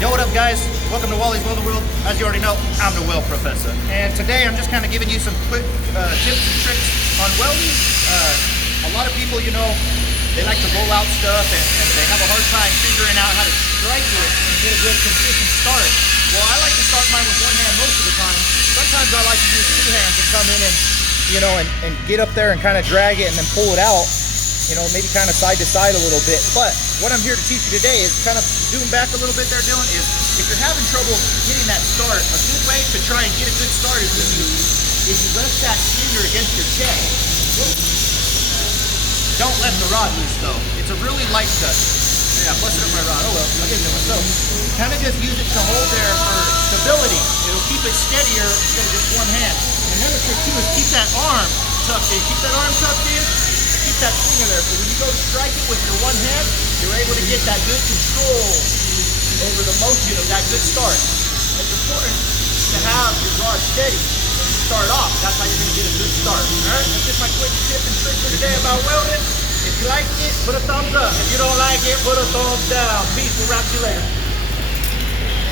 Yo, what up guys? Welcome to Wally's Welding World. As you already know, I'm the Weld Professor. And today I'm just kind of giving you some quick tips and tricks on welding. A lot of people, you know, they like to roll out stuff and they have a hard time figuring out how to strike it and get a good consistent start. Well, I like to start mine with one hand most of the time. Sometimes I like to use two hands and come in and, you know, and get up there and kind of drag it and then pull it out. You know, maybe kind of side to side a little bit. But what I'm here to teach you today is kind of zoom back a little bit there, Dylan, is if you're having trouble getting that start, a good way to try and get a good start is when you rest that finger against your chest. Don't let the rod loose though. It's a really light touch. Yeah, busted up my rod. Oh well, I didn't know. So kind of just use it to hold there for stability. It'll keep it steadier instead of just one hand. And another trick too is keep that arm tucked in. Keep that arm tucked in. Keep that finger there, so when you go to strike it with your one hand, you're able to get that good control over the motion of that good start. It's important to have your rod steady when you start off. That's how you're going to get a good start. Alright, that's just my quick tip and trick for today about welding. If you like it, put a thumbs up. If you don't like it, put a thumbs down. Peace, we'll wrap you later.